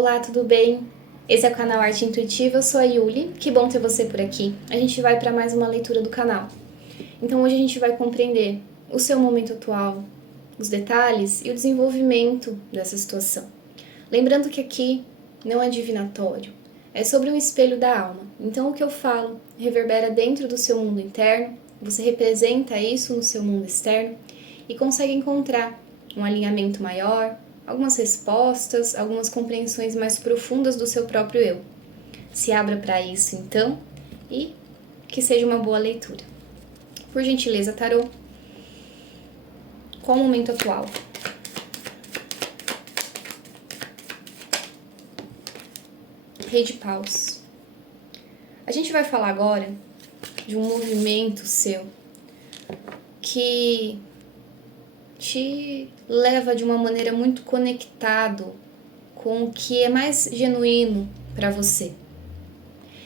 Olá, tudo bem? Esse é o canal Arte Intuitiva, eu sou a Yuli, que bom ter você por aqui. A gente vai para mais uma leitura do canal. Então hoje a gente vai compreender o seu momento atual, os detalhes e o desenvolvimento dessa situação. Lembrando que aqui não é divinatório, é sobre um espelho da alma. Então o que eu falo reverbera dentro do seu mundo interno, você representa isso no seu mundo externo e consegue encontrar um alinhamento maior, algumas respostas, algumas compreensões mais profundas do seu próprio eu. Se abra para isso então e que seja uma boa leitura. Por gentileza, tarô, qual o momento atual? Rei de Paus. A gente vai falar agora de um movimento seu que te leva de uma maneira muito conectado com o que é mais genuíno para você.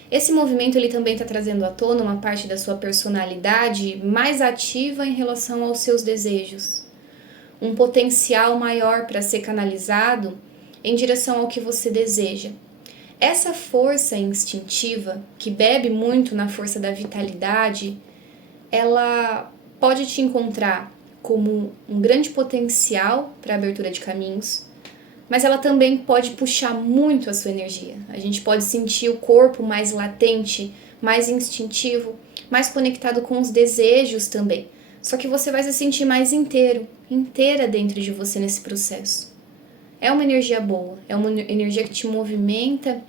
Esse movimento ele também está trazendo à tona uma parte da sua personalidade mais ativa em relação aos seus desejos. Um potencial maior para ser canalizado em direção ao que você deseja. Essa força instintiva, que bebe muito na força da vitalidade, ela pode te encontrar como um grande potencial para a abertura de caminhos, mas ela também pode puxar muito a sua energia. A gente pode sentir o corpo mais latente, mais instintivo, mais conectado com os desejos também. Só que você vai se sentir mais inteira dentro de você nesse processo. É uma energia boa, é uma energia que te movimenta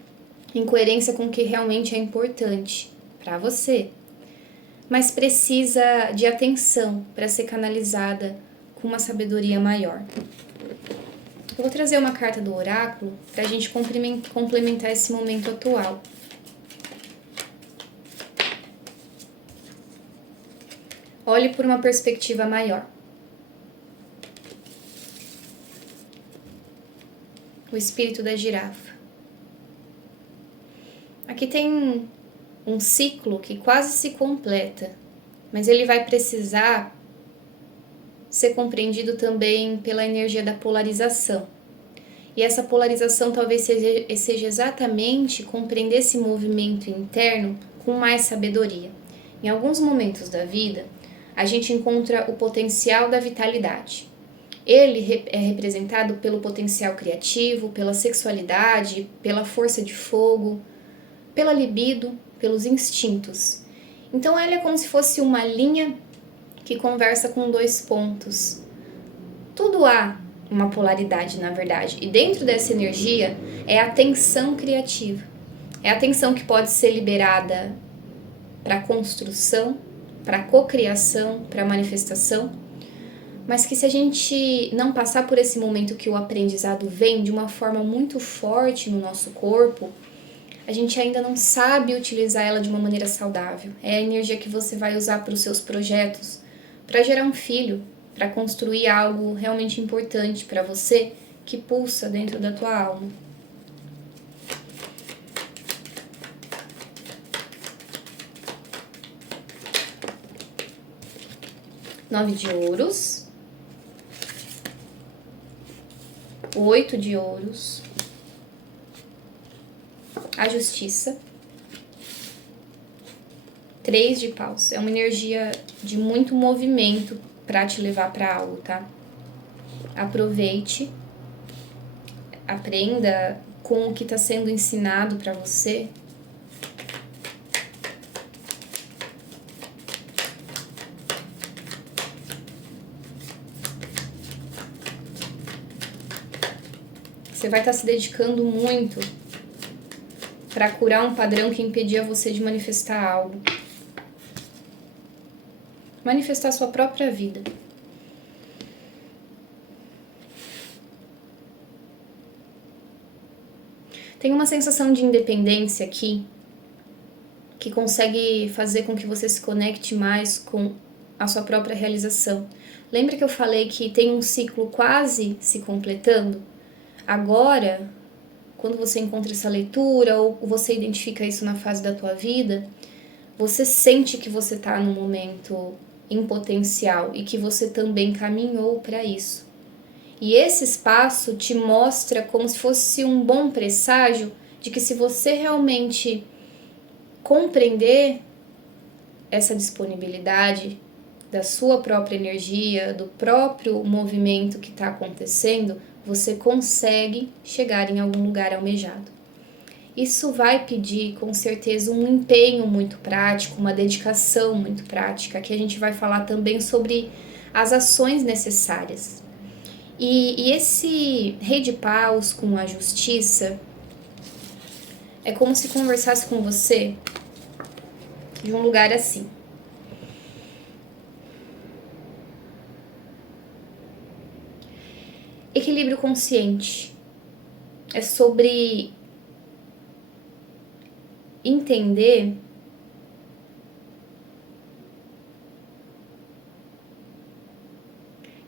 em coerência com o que realmente é importante para você. Mas precisa de atenção para ser canalizada com uma sabedoria maior. Eu vou trazer uma carta do oráculo para a gente complementar esse momento atual. Olhe por uma perspectiva maior. O espírito da girafa. Aqui tem um ciclo que quase se completa, mas ele vai precisar ser compreendido também pela energia da polarização. E essa polarização talvez seja exatamente compreender esse movimento interno com mais sabedoria. Em alguns momentos da vida, a gente encontra o potencial da vitalidade. Ele é representado pelo potencial criativo, pela sexualidade, pela força de fogo, pela libido, pelos instintos. Então ela é como se fosse uma linha que conversa com dois pontos. Tudo há uma polaridade, na verdade, e dentro dessa energia é a tensão criativa. É a tensão que pode ser liberada para construção, para cocriação, para manifestação, mas que se a gente não passar por esse momento que o aprendizado vem de uma forma muito forte no nosso corpo, a gente ainda não sabe utilizar ela de uma maneira saudável. É a energia que você vai usar para os seus projetos, para gerar um filho, para construir algo realmente importante para você que pulsa dentro da tua alma. Nove de ouros, 8 de ouros, a justiça, 3 de paus. É uma energia de muito movimento para te levar para algo, tá? Aproveite, aprenda com o que está sendo ensinado para você. Você vai estar se dedicando muito para curar um padrão que impedia você de manifestar algo. Manifestar a sua própria vida. Tem uma sensação de independência aqui que consegue fazer com que você se conecte mais com a sua própria realização. Lembra que eu falei que tem um ciclo quase se completando? Agora, quando você encontra essa leitura ou você identifica isso na fase da tua vida, você sente que você está num momento em potencial e que você também caminhou para isso. E esse espaço te mostra como se fosse um bom presságio de que, se você realmente compreender essa disponibilidade da sua própria energia, do próprio movimento que está acontecendo, você consegue chegar em algum lugar almejado. Isso vai pedir, com certeza, um empenho muito prático, uma dedicação muito prática, que a gente vai falar também sobre as ações necessárias. E esse Rei de Paus com a Justiça é como se conversasse com você de um lugar assim. Equilíbrio consciente é sobre entender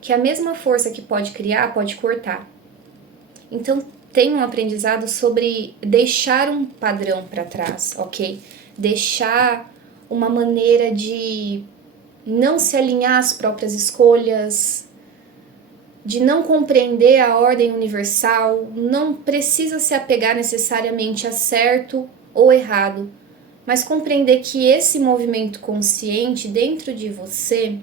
que a mesma força que pode criar, pode cortar. Então, tem um aprendizado sobre deixar um padrão para trás, ok? Deixar uma maneira de não se alinhar às próprias escolhas, de não compreender a ordem universal, não precisa se apegar necessariamente a certo ou errado, mas compreender que esse movimento consciente dentro de você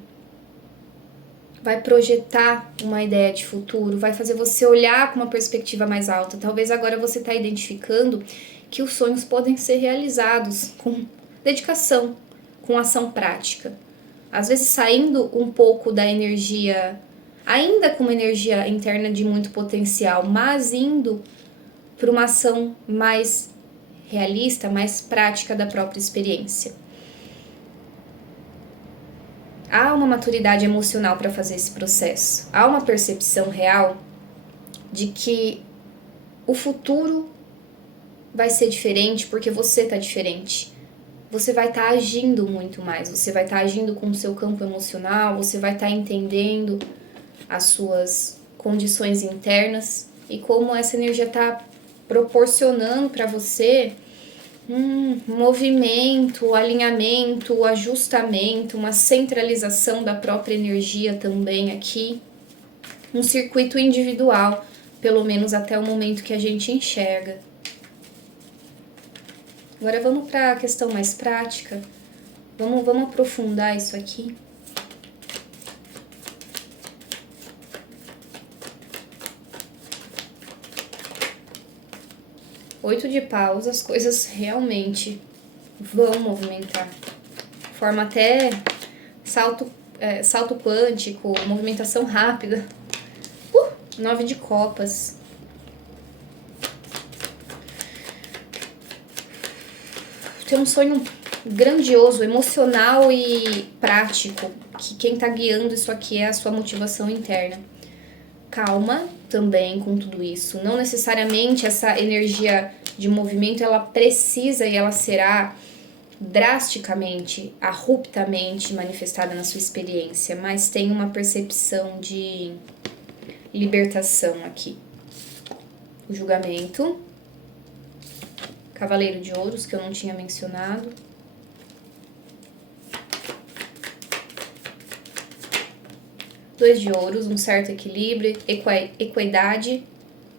vai projetar uma ideia de futuro, vai fazer você olhar com uma perspectiva mais alta. Talvez agora você está identificando que os sonhos podem ser realizados com dedicação, com ação prática. Às vezes saindo um pouco da energia, ainda com uma energia interna de muito potencial, mas indo para uma ação mais realista, mais prática da própria experiência. Há uma maturidade emocional para fazer esse processo. Há uma percepção real de que o futuro vai ser diferente porque você está diferente. Você vai estar agindo muito mais, você vai estar agindo com o seu campo emocional, você vai estar entendendo as suas condições internas e como essa energia está proporcionando para você movimento, alinhamento, ajustamento, uma centralização da própria energia também aqui, um circuito individual, pelo menos até o momento que a gente enxerga. Agora vamos para a questão mais prática, vamos aprofundar isso aqui. Oito de paus, as coisas realmente vão movimentar. Forma até salto quântico, movimentação rápida. 9 de copas. Tem um sonho grandioso, emocional e prático, que quem tá guiando isso aqui é a sua motivação interna. Calma também com tudo isso. Não necessariamente essa energia de movimento ela precisa e ela será drasticamente, abruptamente manifestada na sua experiência, mas tem uma percepção de libertação aqui. O julgamento, Cavaleiro de Ouros, que eu não tinha mencionado. Dois de Ouros, um certo equilíbrio, equidade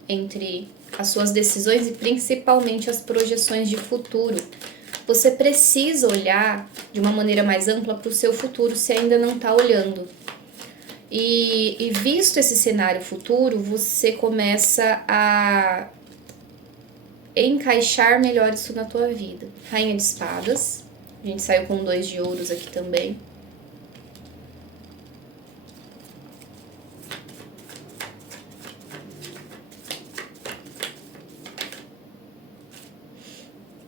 entre as suas decisões e principalmente as projeções de futuro. Você precisa olhar de uma maneira mais ampla para o seu futuro se ainda não está olhando. E visto esse cenário futuro, você começa a encaixar melhor isso na tua vida. Rainha de Espadas, a gente saiu com 2 de Ouros aqui também.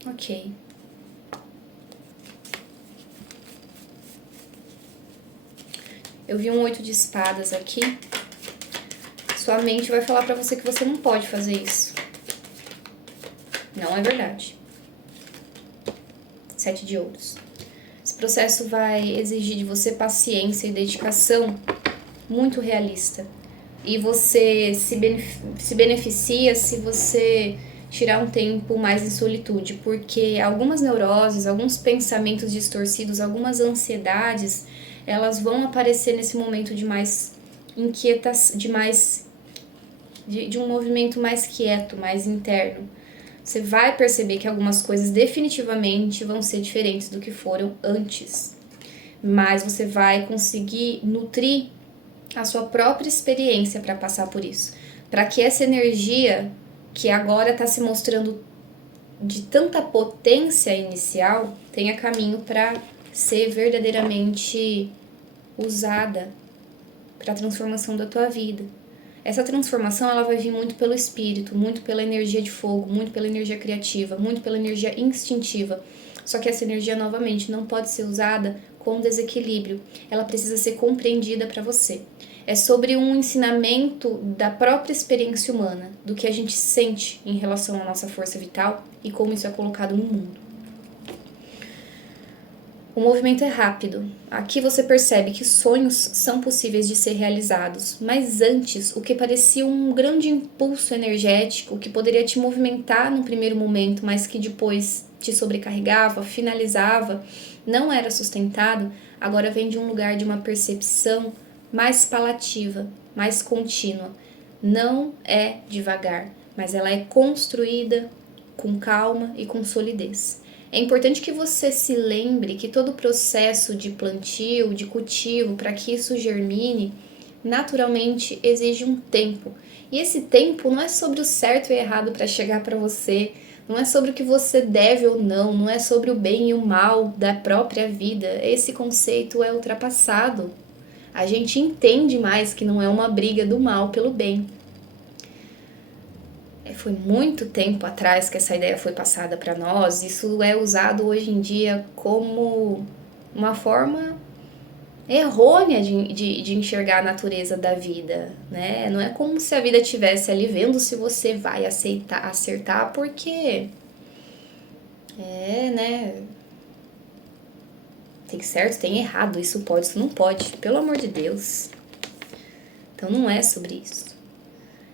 Ok. Eu vi um 8 de espadas aqui. Sua mente vai falar pra você que você não pode fazer isso. Não é verdade. 7 de ouros. Esse processo vai exigir de você paciência e dedicação muito realista. E você se beneficia se você tirar um tempo mais em solitude, porque algumas neuroses, alguns pensamentos distorcidos, algumas ansiedades, elas vão aparecer nesse momento de mais de um movimento mais quieto, mais interno. Você vai perceber que algumas coisas definitivamente vão ser diferentes do que foram antes. Mas você vai conseguir nutrir a sua própria experiência para passar por isso. Para que essa energia que agora está se mostrando de tanta potência inicial tenha caminho para ser verdadeiramente usada para a transformação da tua vida. Essa transformação ela vai vir muito pelo espírito, muito pela energia de fogo, muito pela energia criativa, muito pela energia instintiva. Só que essa energia, novamente, não pode ser usada com desequilíbrio. Ela precisa ser compreendida para você. É sobre um ensinamento da própria experiência humana, do que a gente sente em relação à nossa força vital e como isso é colocado no mundo. O movimento é rápido. Aqui você percebe que sonhos são possíveis de ser realizados, mas antes, o que parecia um grande impulso energético que poderia te movimentar no primeiro momento, mas que depois te sobrecarregava, finalizava, não era sustentado, agora vem de um lugar de uma percepção mais palativa, mais contínua. Não é devagar, mas ela é construída com calma e com solidez. É importante que você se lembre que todo o processo de plantio, de cultivo, para que isso germine, naturalmente exige um tempo. E esse tempo não é sobre o certo e errado para chegar para você, não é sobre o que você deve ou não é sobre o bem e o mal da própria vida. Esse conceito é ultrapassado. A gente entende mais que não é uma briga do mal pelo bem. Foi muito tempo atrás que essa ideia foi passada para nós. Isso é usado hoje em dia como uma forma errônea de enxergar a natureza da vida, né? Não é como se a vida estivesse ali vendo se você vai acertar, porque né? Tem certo, tem errado, isso pode, isso não pode, pelo amor de Deus. Então não é sobre isso.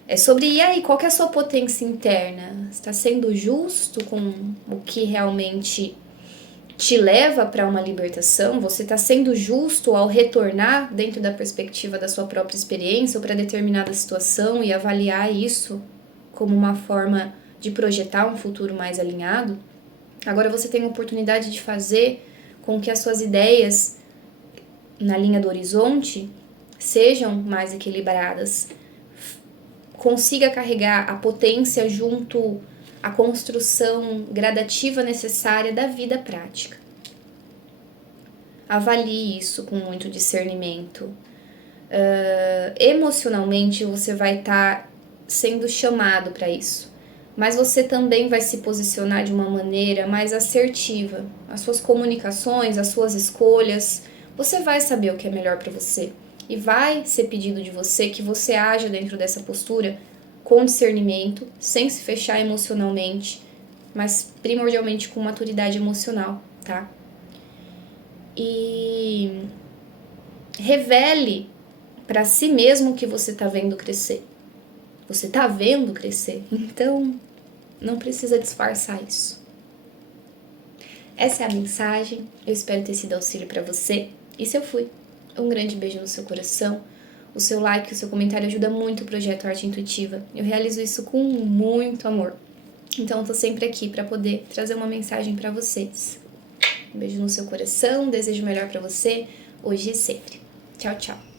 É sobre, e aí, qual que é a sua potência interna? Você está sendo justo com o que realmente te leva para uma libertação? Você está sendo justo ao retornar dentro da perspectiva da sua própria experiência ou para determinada situação e avaliar isso como uma forma de projetar um futuro mais alinhado? Agora você tem a oportunidade de fazer com que as suas ideias na linha do horizonte sejam mais equilibradas, consiga carregar a potência junto à construção gradativa necessária da vida prática. Avalie isso com muito discernimento. Emocionalmente você vai estar sendo chamado para isso, mas você também vai se posicionar de uma maneira mais assertiva. As suas comunicações, as suas escolhas, você vai saber o que é melhor para você. E vai ser pedido de você que você haja dentro dessa postura com discernimento, sem se fechar emocionalmente, mas primordialmente com maturidade emocional, tá? E revele para si mesmo o que você tá vendo crescer. Você tá vendo crescer, então não precisa disfarçar isso. Essa é a mensagem, eu espero ter sido auxílio para você. E se eu fui, um grande beijo no seu coração. O seu like, o seu comentário ajuda muito o projeto Arte Intuitiva. Eu realizo isso com muito amor. Então eu tô sempre aqui para poder trazer uma mensagem para vocês. Um beijo no seu coração, desejo o melhor para você, hoje e sempre. Tchau, tchau.